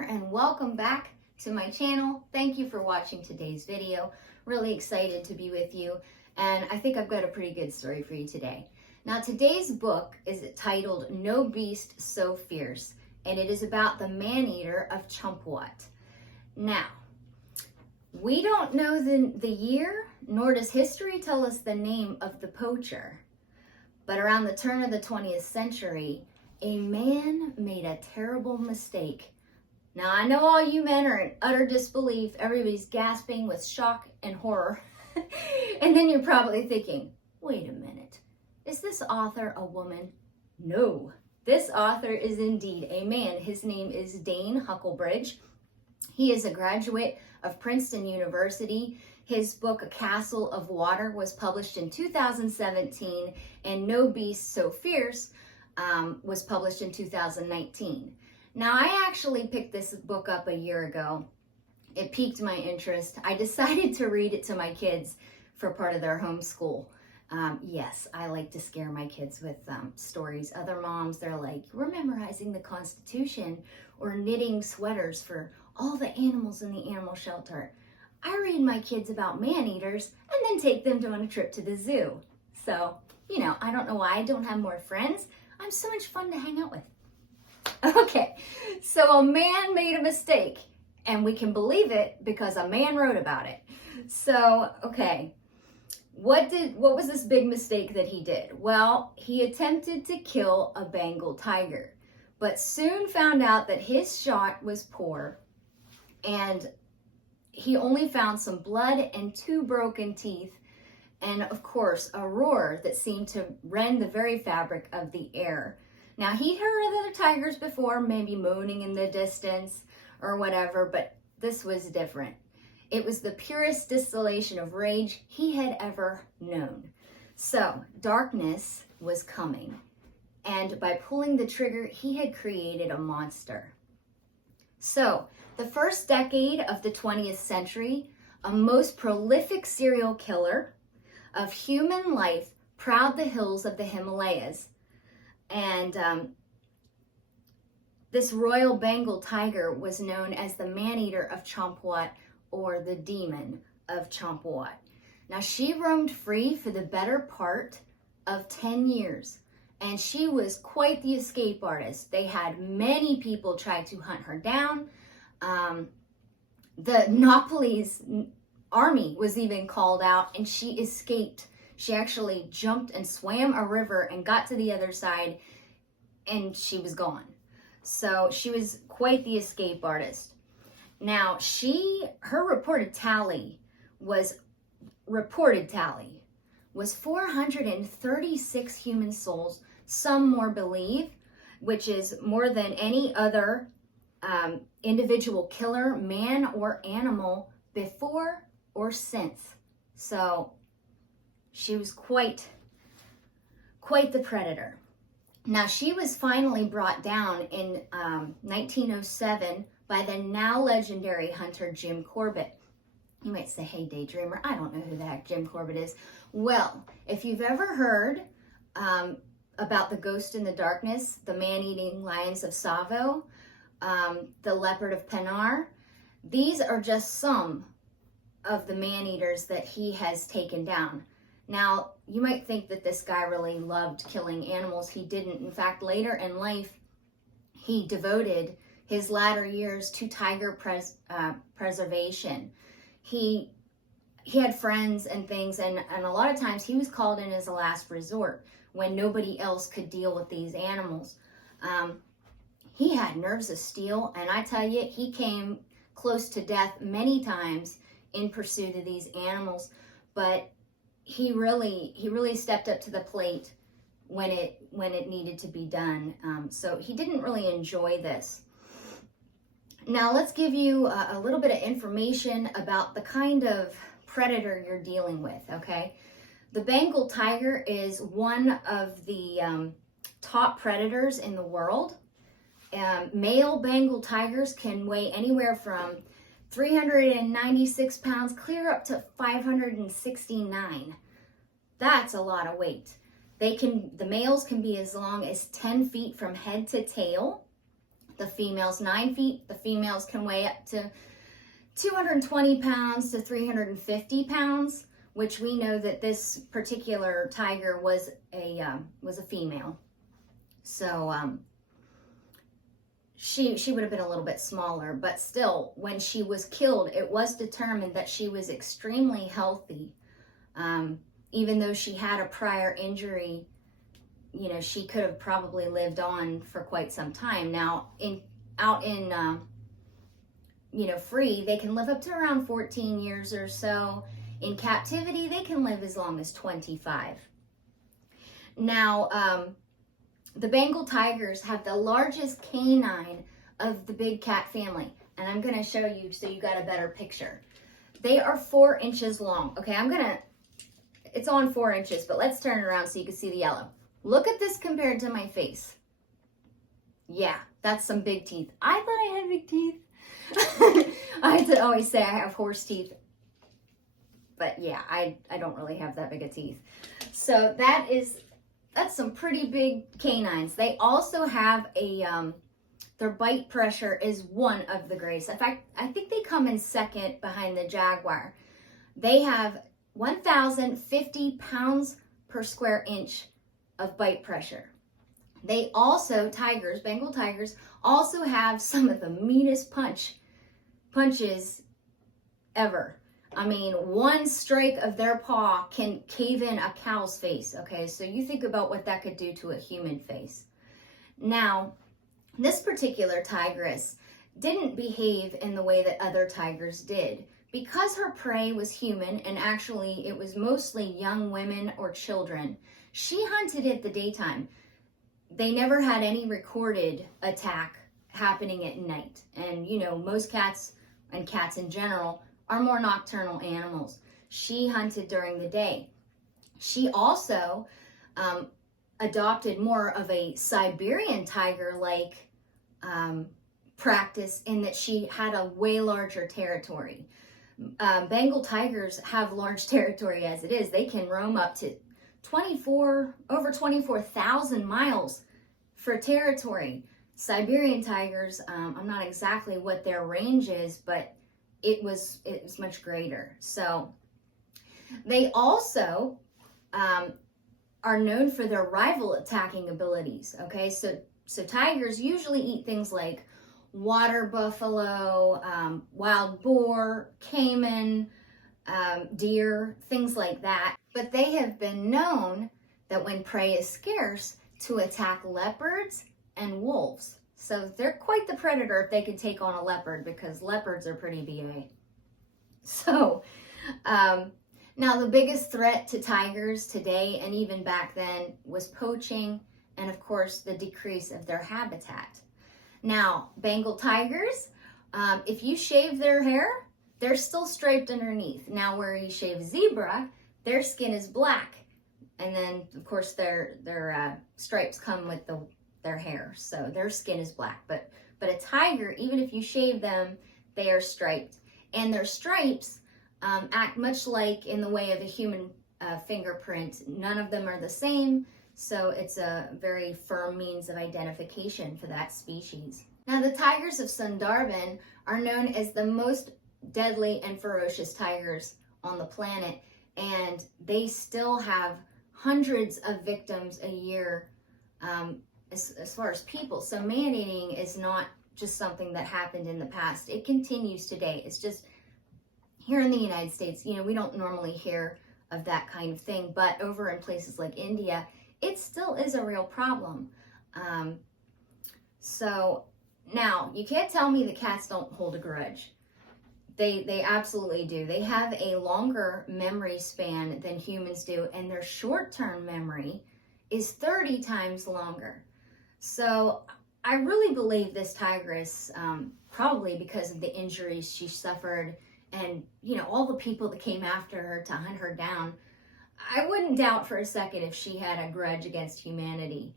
Dreamer, and welcome back to my channel. Thank you for watching today's video. Really excited to be with you, and I think I've got a pretty good story for you today. Now, today's book is titled No Beast So Fierce, and it is about the man-eater of Champawat. Now, we don't know the year, nor does history tell us the name of the poacher, but around the turn of the 20th century, a man made a terrible mistake. Now, I know all you men are in utter disbelief. Everybody's gasping with shock and horror. And then you're probably thinking, wait a minute, is this author a woman? No, this author is indeed a man. His name is Dane Huckelbridge. He is a graduate of Princeton University. His book, A Castle of Water, was published in 2017, and No Beast So Fierce was published in 2019. Now, I actually picked this book up a year ago. It piqued my interest. I decided to read it to my kids for part of their homeschool. Yes, I like to scare my kids with stories. Other moms, they're like, we're memorizing the Constitution or knitting sweaters for all the animals in the animal shelter. I read my kids about man-eaters and then take them on a trip to the zoo. So, I don't know why I don't have more friends. I'm so much fun to hang out with. Okay, so a man made a mistake, and we can believe it because a man wrote about it. So, okay, what was this big mistake that he did? Well, he attempted to kill a Bengal tiger, but soon found out that his shot was poor, and he only found some blood and 2 broken teeth, and of course, a roar that seemed to rend the very fabric of the air. Now, he'd heard of other tigers before, maybe moaning in the distance or whatever, but this was different. It was the purest distillation of rage he had ever known. So, darkness was coming, and by pulling the trigger, he had created a monster. So, the first decade of the 20th century, a most prolific serial killer of human life prowled the hills of the Himalayas. And this Royal Bengal tiger was known as the man-eater of Champawat, or the demon of Champawat. Now, she roamed free for the better part of 10 years, and she was quite the escape artist. They had many people try to hunt her down. The Nepalese army was even called out, and she escaped. She actually jumped and swam a river and got to the other side, and she was gone. So she was quite the escape artist. Now, her reported tally was 436 human souls. Some more believe, which is more than any other individual killer, man or animal, before or since. So she was quite the predator. Now, she was finally brought down in 1907 by the now legendary hunter Jim Corbett. You might say, hey, Daydreamer, I don't know who the heck Jim Corbett is. Well, if you've ever heard about the Ghost in the Darkness, the man-eating lions of Tsavo, the leopard of Pennar, these are just some of the man-eaters that he has taken down. Now, you might think that this guy really loved killing animals. He didn't. In fact, later in life, he devoted his latter years to tiger preservation. He had friends and things, and a lot of times he was called in as a last resort when nobody else could deal with these animals. He had nerves of steel, and I tell you, he came close to death many times in pursuit of these animals, but he really stepped up to the plate when it needed to be done. So he didn't really enjoy this. Now, let's give you a little bit of information about the kind of predator you're dealing with, okay? The Bengal tiger is one of the top predators in the world. Male Bengal tigers can weigh anywhere from 396 pounds clear up to 569. That's a lot of weight. The males can be as long as 10 feet from head to tail. The female's 9 feet. The females can weigh up to 220 pounds to 350 pounds, which we know that this particular tiger was a female. So she would have been a little bit smaller, but still, when she was killed, it was determined that she was extremely healthy. Even though she had a prior injury, you know, she could have probably lived on for quite some time. Now, out in you know, free, they can live up to around 14 years or so. In captivity, they can live as long as 25. Now, the Bengal tigers have the largest canine of the big cat family. And I'm going to show you so you got a better picture. They are 4 inches long. Okay, it's on 4 inches, but let's turn it around so you can see the yellow. Look at this compared to my face. Yeah, that's some big teeth. I thought I had big teeth. I have to always say I have horse teeth. But yeah, I don't really have that big of teeth. So that's some pretty big canines. They also have their bite pressure is one of the greatest. In fact, I think they come in second behind the jaguar. They have 1,050 pounds per square inch of bite pressure. They also, Bengal tigers, also have some of the meanest punches ever. I mean, one strike of their paw can cave in a cow's face, okay? So you think about what that could do to a human face. Now, this particular tigress didn't behave in the way that other tigers did. Because her prey was human, and actually it was mostly young women or children, she hunted at the daytime. They never had any recorded attack happening at night. And, you know, most cats and cats in general are more nocturnal animals. She hunted during the day. She also adopted more of a Siberian tiger-like practice in that she had a way larger territory. Bengal tigers have large territory as it is. They can roam up to over 24,000 miles for territory. Siberian tigers, I'm not exactly what their range is, but it was much greater. So they also are known for their rival attacking abilities. Okay, so tigers usually eat things like water buffalo, wild boar, caiman, deer, things like that. But they have been known that when prey is scarce to attack leopards and wolves. So they're quite the predator if they can take on a leopard, because leopards are pretty BA. So now the biggest threat to tigers today and even back then was poaching and of course the decrease of their habitat. Now, Bengal tigers, if you shave their hair, they're still striped underneath. Now, where you shave zebra, their skin is black. And then, of course, their stripes come with their hair. So their skin is black. But a tiger, even if you shave them, they are striped. And their stripes act much like in the way of a human fingerprint. None of them are the same. So it's a very firm means of identification for that species. Now, the tigers of Sundarban are known as the most deadly and ferocious tigers on the planet, and they still have hundreds of victims a year as far as people. So man-eating is not just something that happened in the past. It continues today. It's just here in the United States, you know, we don't normally hear of that kind of thing, but over in places like India, it still is a real problem. So now, you can't tell me that cats don't hold a grudge. They absolutely do. They have a longer memory span than humans do, and their short-term memory is 30 times longer. So I really believe this tigress, probably because of the injuries she suffered and, you know, all the people that came after her to hunt her down, I wouldn't doubt for a second if she had a grudge against humanity.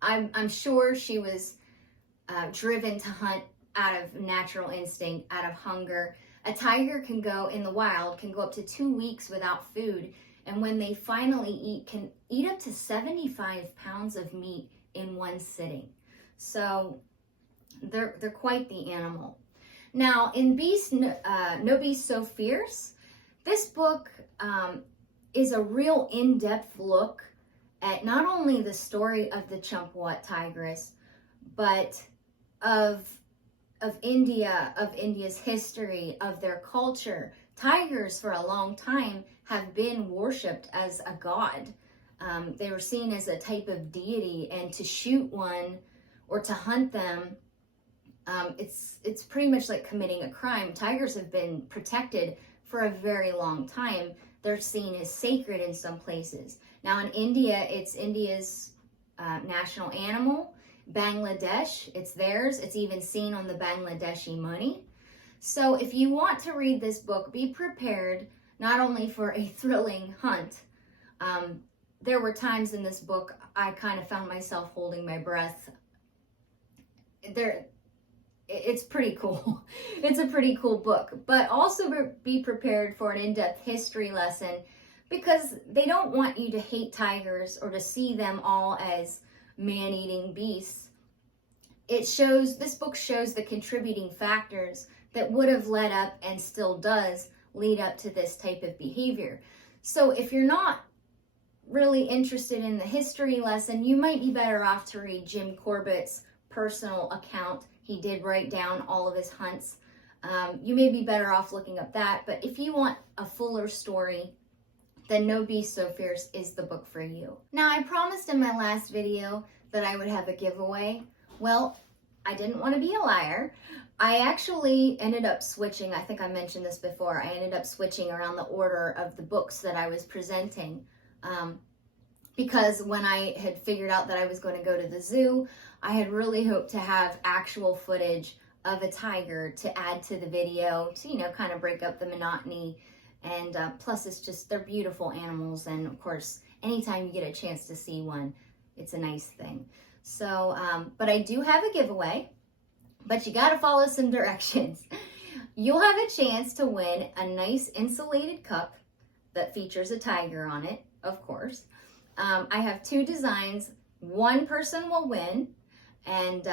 I'm sure she was driven to hunt out of natural instinct, out of hunger. A tiger can go in the wild, can go up to 2 weeks without food, and when they finally eat, can eat up to 75 pounds of meat in one sitting. So They're quite the animal. Now, in No Beast So Fierce, this book is a real in-depth look at not only the story of the Champawat tigress, but of India's history, of their culture. Tigers for a long time have been worshipped as a god. They were seen as a type of deity, and to shoot one or to hunt them, it's pretty much like committing a crime. Tigers have been protected for a very long time. They're seen as sacred in some places. Now in India, it's India's national animal. Bangladesh, it's theirs. It's even seen on the Bangladeshi money. So if you want to read this book, be prepared not only for a thrilling hunt. There were times in this book I kind of found myself holding my breath. It's pretty cool. It's a pretty cool book, but also be prepared for an in-depth history lesson, because they don't want you to hate tigers or to see them all as man-eating beasts. This book shows the contributing factors that would have led up and still does lead up to this type of behavior. So if you're not really interested in the history lesson, you might be better off to read Jim Corbett's personal account. He did write down all of his hunts. You may be better off looking up that, but if you want a fuller story, then No Beast So Fierce is the book for you. Now, I promised in my last video that I would have a giveaway. Well, I didn't want to be a liar. I actually ended up switching. I think I mentioned this before. I ended up switching around the order of the books that I was presenting, because when I had figured out that I was going to go to the zoo, I had really hoped to have actual footage of a tiger to add to the video to, kind of break up the monotony. And plus, they're beautiful animals. And of course, anytime you get a chance to see one, it's a nice thing. So, but I do have a giveaway, but you got to follow some directions. You'll have a chance to win a nice insulated cup that features a tiger on it, of course. I have 2 designs. One person will win. And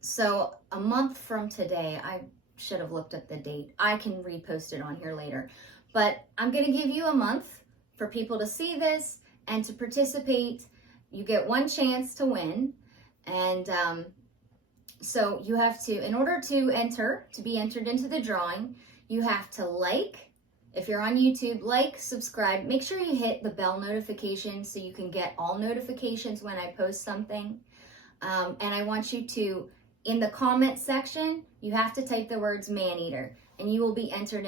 so a month from today, I should have looked up the date. I can repost it on here later. But I'm going to give you a month for people to see this and to participate. You get one chance to win. And so you have to, in order to be entered into the drawing, you have to like. If you're on YouTube, like, subscribe. Make sure you hit the bell notification so you can get all notifications when I post something. And I want you to, in the comment section, you have to type the words man-eater, and you will be entered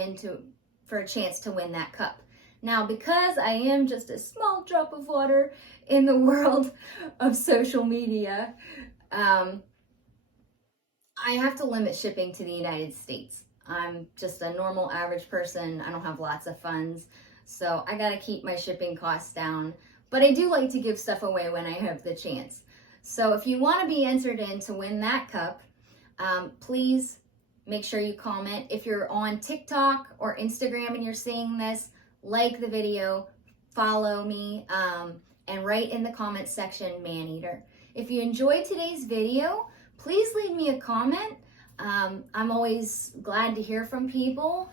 for a chance to win that cup. Now, because I am just a small drop of water in the world of social media, I have to limit shipping to the United States. I'm just a normal average person. I don't have lots of funds, so I gotta keep my shipping costs down. But I do like to give stuff away when I have the chance. So if you want to be entered in to win that cup, please make sure you comment. If you're on TikTok or Instagram and you're seeing this, like the video, follow me, and write in the comment section, man-eater. If you enjoyed today's video, please leave me a comment. I'm always glad to hear from people,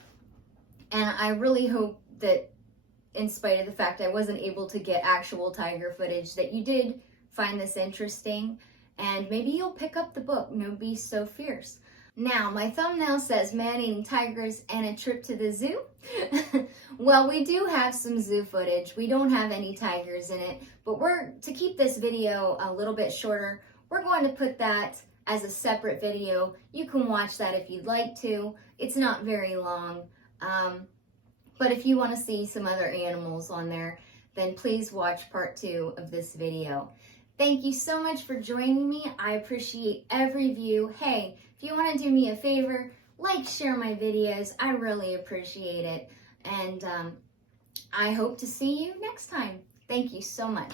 and I really hope that, in spite of the fact I wasn't able to get actual tiger footage, that you did find this interesting, and maybe you'll pick up the book, No Beast So Fierce. Now, my thumbnail says man-eating tigers and a trip to the zoo. Well, we do have some zoo footage. We don't have any tigers in it, but to keep this video a little bit shorter, we're going to put that as a separate video. You can watch that if you'd like to. It's not very long, but if you want to see some other animals on there, then please watch part 2 of this video. Thank you so much for joining me. I appreciate every view. Hey, if you want to do me a favor, like, share my videos. I really appreciate it. And I hope to see you next time. Thank you so much.